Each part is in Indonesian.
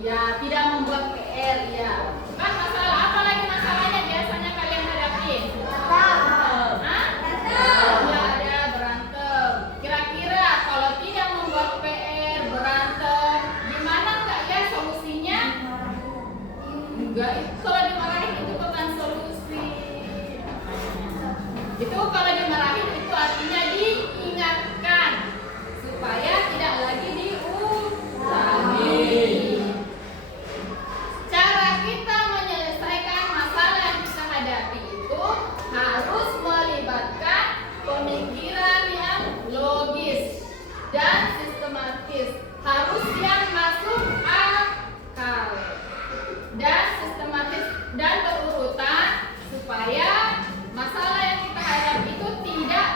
Ya, tidak membuat PR, ya. Kan masalah apa lagi masalahnya biasanya kalian hadapi? Hah? Ya, ada berantem. Kira-kira kalau tidak membuat PR, berantem, gimana Kak ya solusinya? Enggak, kalau dimarahin itu bukan solusi. Itu kalau dimarahin itu artinya diingatkan supaya tidak lagi diulangi. Cara kita menyelesaikan masalah yang kita hadapi itu harus melibatkan pemikiran yang logis dan sistematis. Harus yang masuk akal dan sistematis dan berurutan supaya masalah yang kita hadapi itu tidak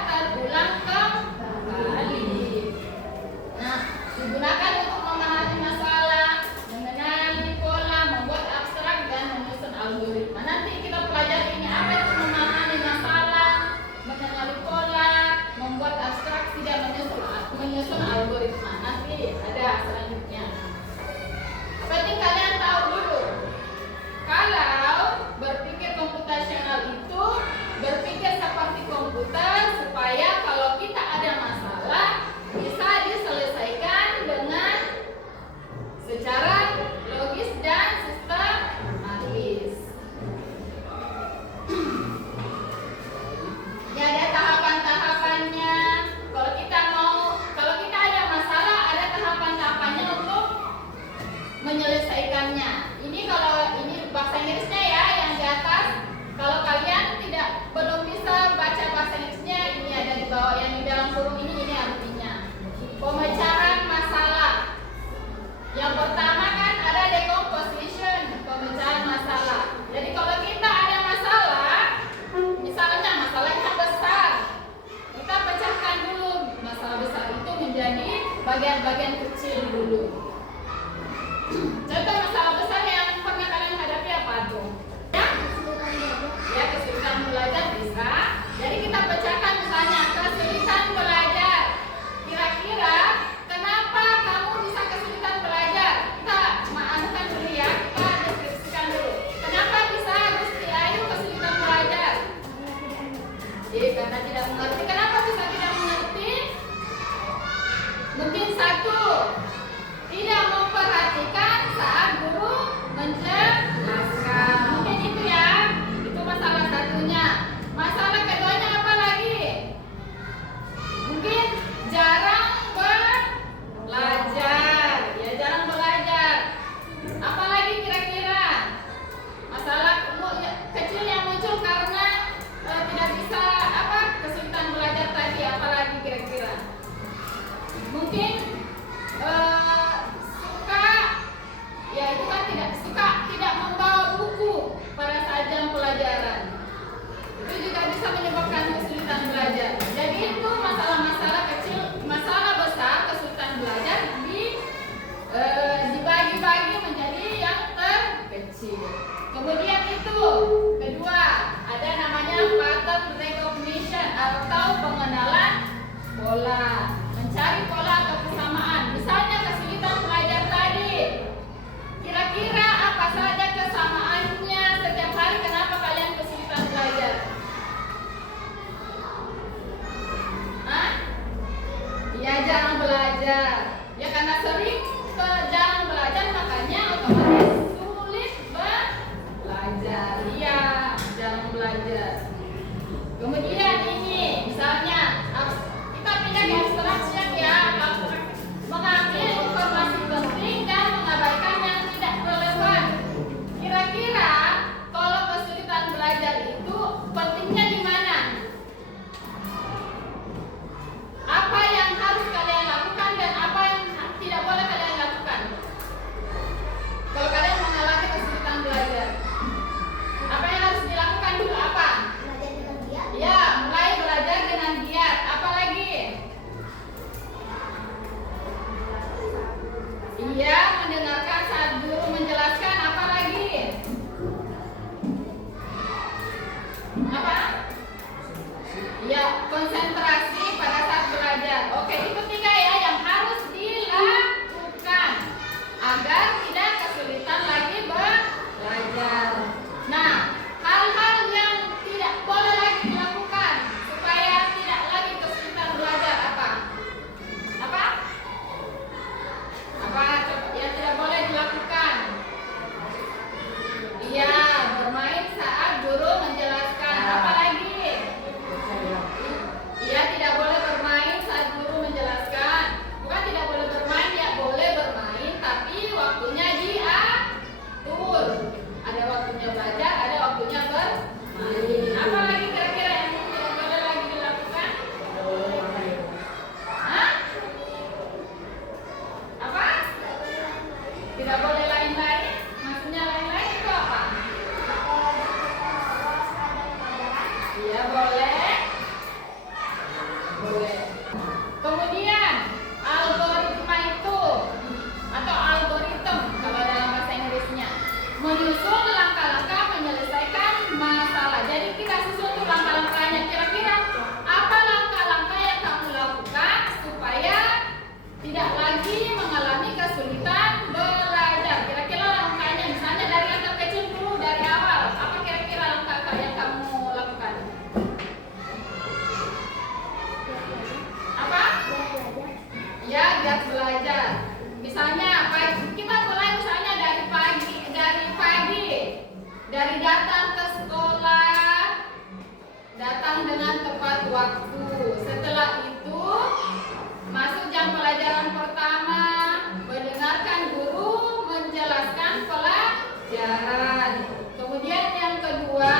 pelajaran. Kemudian yang kedua,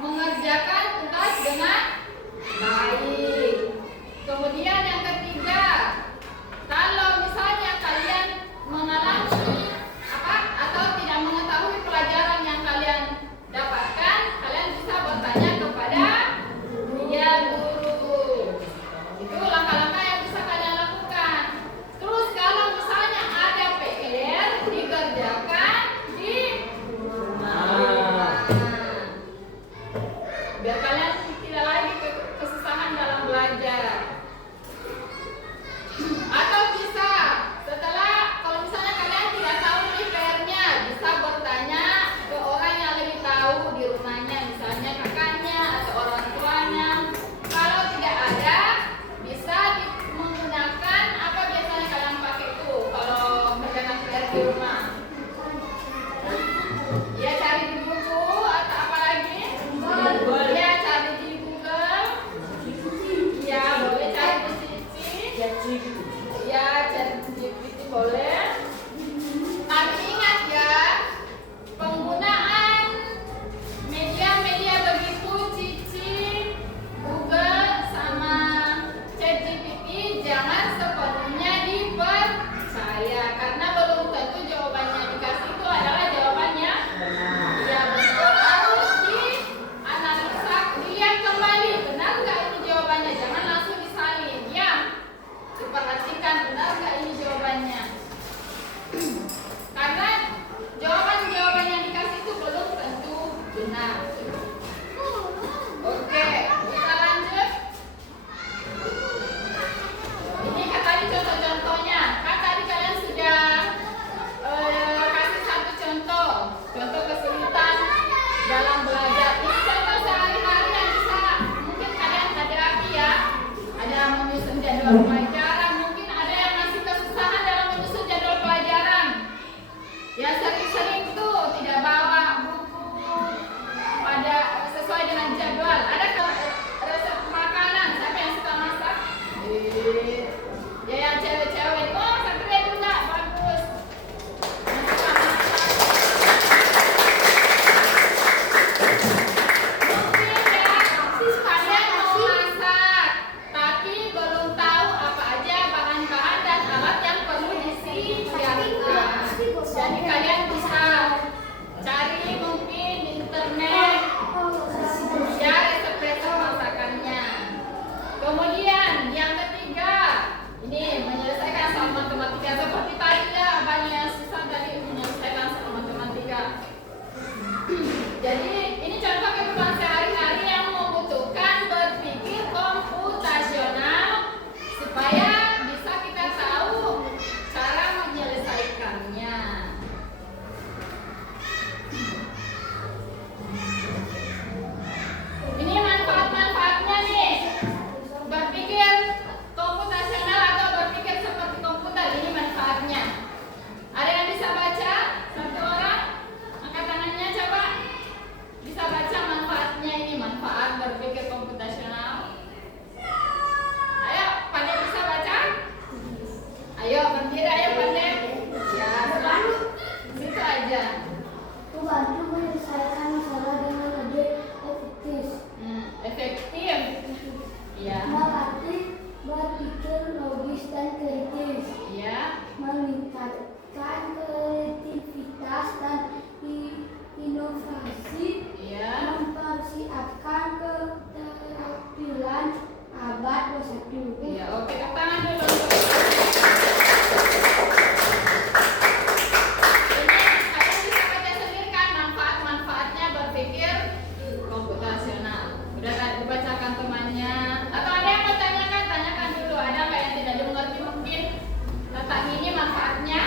mengerjakan tugas dengan baik. Kemudian yang ketiga, kalau misalnya kalian mengalami atau tidak mengetahui pelajaran yang kalian dapatkan, kalian bisa bertanya kepada guru. Itu langkah-langkah yang bisa kalian lakukan. Terus kalau misalnya ada PR dikerjakan di rumah, biar kalian tidak lagi kesusahan dalam belajar. Atau bisa setelah, kalau misalnya kalian tidak tahu nih PR-nya, bisa bertanya ke orang yang lebih tahu di rumahnya, misalnya kakaknya atau orang tuanya. Kalau tidak ada, bisa menggunakan apa biasanya kalian pakai itu kalau mengerjakan PR di rumah. Ya, cari di buku atau apa lagi? Ya, cari di Google. Ya, boleh cari di ChatGPT. Ya, ChatGPT boleh. Tapi ingat ya, penggunaan media-media begitu Cici, Google sama ChatGPT jangan sepenuhnya dipercaya, karena belum tentu jawabannya dikasih itu adalah jawabannya. Ya, betul, harus dianalisa, dilihat kembali, benar nggak ini jawabannya, jangan langsung disalin. Ya, diperhatikan benar nggak ini jawabannya. Karena jawaban-jawaban yang dikasih itu belum tentu benar. Oke, kita lanjut. Ini kan tadi contoh-contohnya. Kan tadi kalian sudah kasih satu contoh kesulitan dalam belajar. Ini contoh sehari-hari yang bisa mungkin kalian hadapi ya. Ada menyusun jadwal pelajaran, mungkin ada yang masih kesusahan dalam menyusun jadwal pelajaran. Ya, sering-sering tuh tidak bawa buku pada sesuai dengan jadwal. Ada resep makanan, siapa yang suka masak? Ya, yang cewek-cewek. Oh, Satria juga bagus. Yang suka masak. Mungkin ya, kalian mau masak, tapi belum tahu apa aja bahan-bahan dan alat yang perlu disiapkan. Jadi kalian bisa cari mungkin di internet ya resep-resep masakannya. Kemudian yang ketiga, ini menyelesaikan soal matematika. Seperti tadi ya, banyak yang susah tadi menyelesaikan soal matematika. Jadi ini contoh kehidupan sehari-hari yang membutuhkan berpikir komputasional supaya bisa kita tahu cara menyelesaikannya. Ini manfaat-manfaatnya nih. Berpikir komputasional atau berpikir seperti komputer, ini manfaatnya. Ada yang bisa baca? Satu orang? Angkat tangannya coba. Bisa baca manfaatnya ini, manfaat berpikir komputasional. Ayo, Pandai bisa baca? Ayo, berdiri, ayo Pandai. Ya, selalu situ aja. Membantu menyelesaikan masalah dengan lebih efektif. Efektif. Ya. Melatih berpikir logis dan kritis. Ya. Meningkatkan kreativitas dan inovasi. Ya. Mempersiapkan keterampilan abad 21. Ya, oke, tepuk tangan dulu. Ini kalian bisa baca sendiri kan manfaat-manfaatnya berpikir komputasional. Udah dibacakan temannya. Atau ada yang mau tanyakan? Tanyakan dulu. Ada nggak yang tidak dimengerti mungkin tentang ini manfaatnya?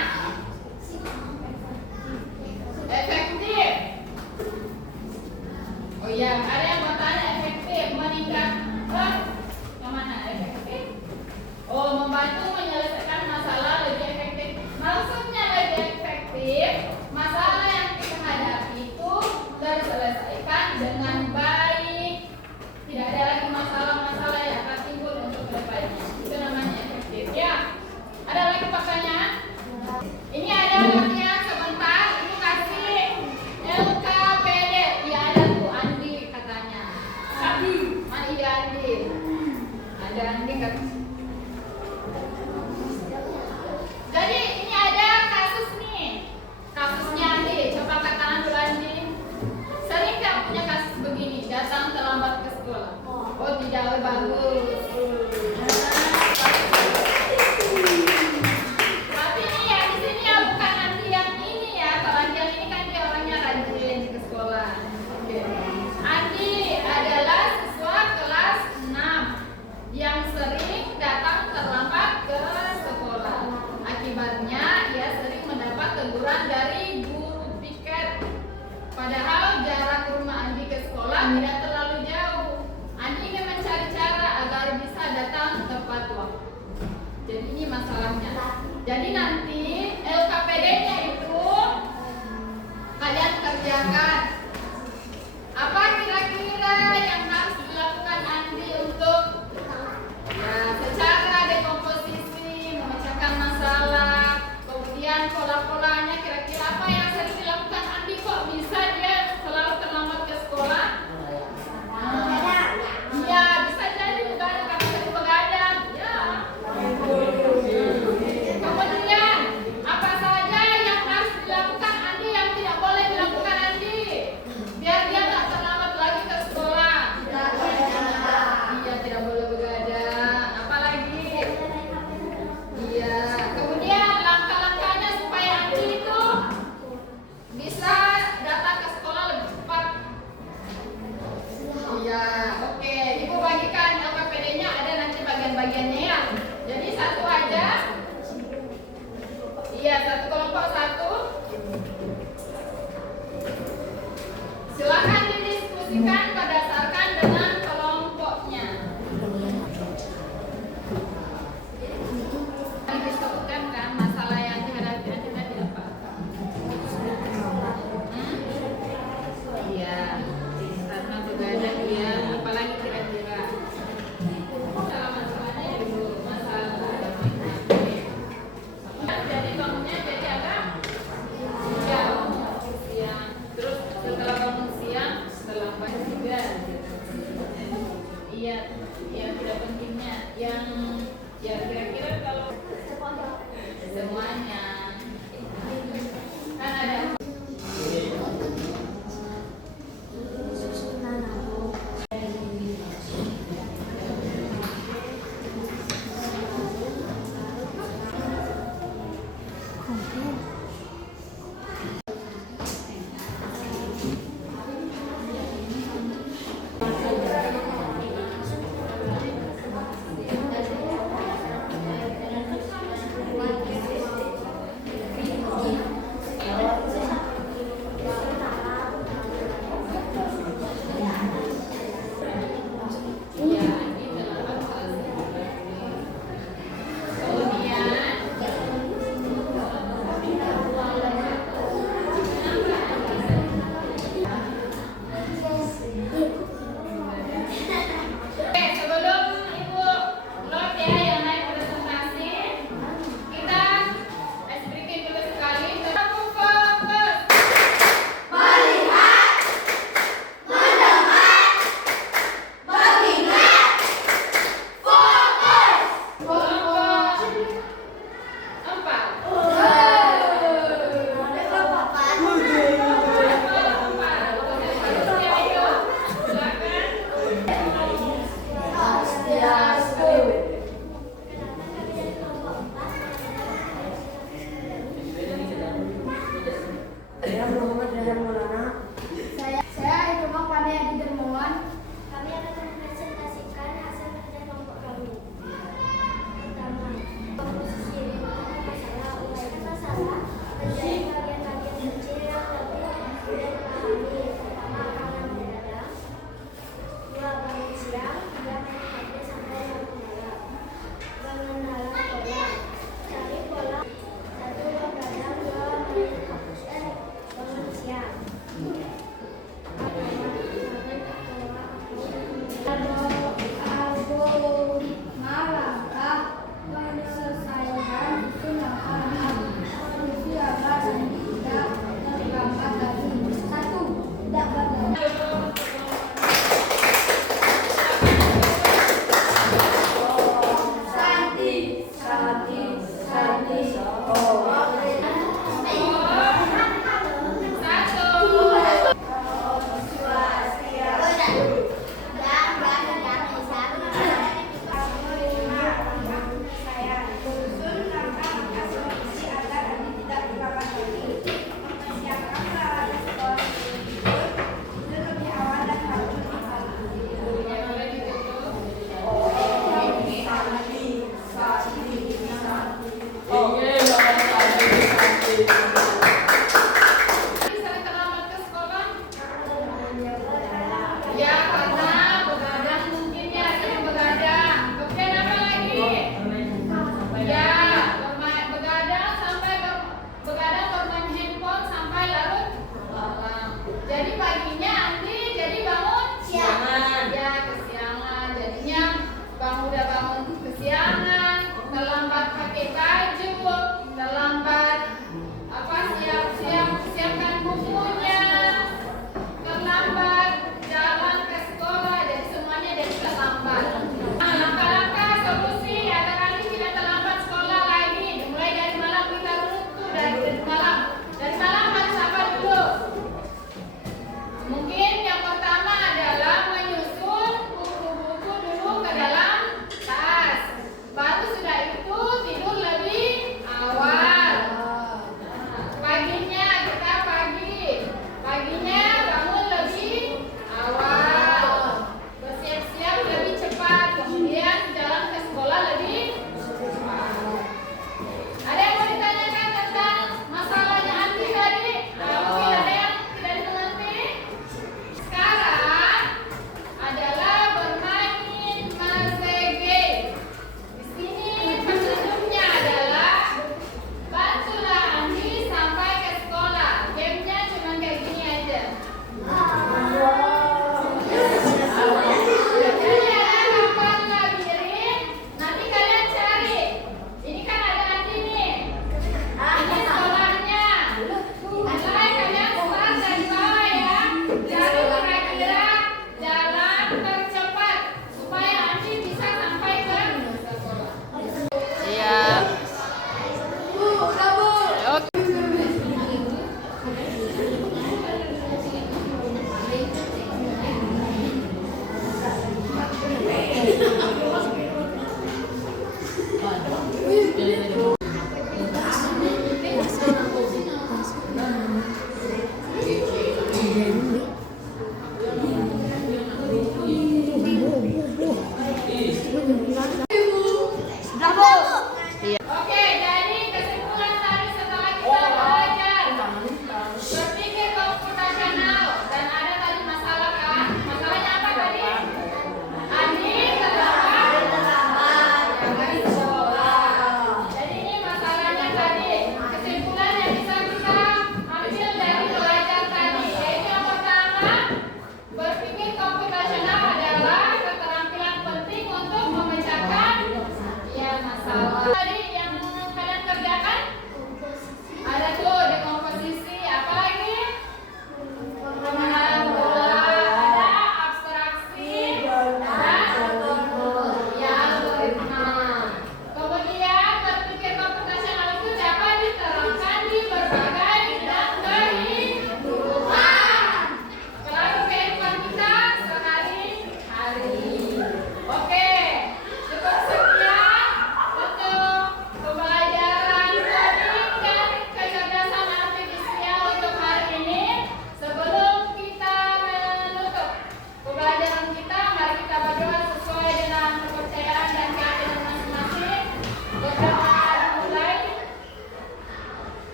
teguran dari guru piket. Padahal jarak rumah Andi ke sekolah tidak terlalu jauh. Andi ingin mencari cara agar bisa datang tepat waktu. Jadi ini masalahnya. Jadi nanti LKPD-nya itu kalian kerjakan. Apa kira-kira yang harus dilakukan Andi untuk secara dekomposisi, memecahkan masalah, kemudian pola-polanya kira-kira apa yang sering dilakukan Andi kok bisa dia selalu terlambat ke sekolah? Iya, bisa jadi begadang karena sering begadang. Ya. Kemudian apa saja yang harus dilakukan Andi yang tidak boleh dilakukan Andi biar dia nggak terlambat lagi ke sekolah? Iya, tidak boleh begadang. Apalagi? Iya. Kemudian langkah-langkahnya supaya Andi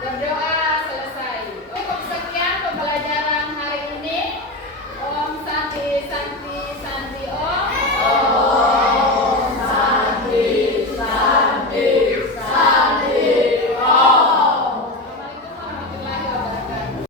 Berdoa.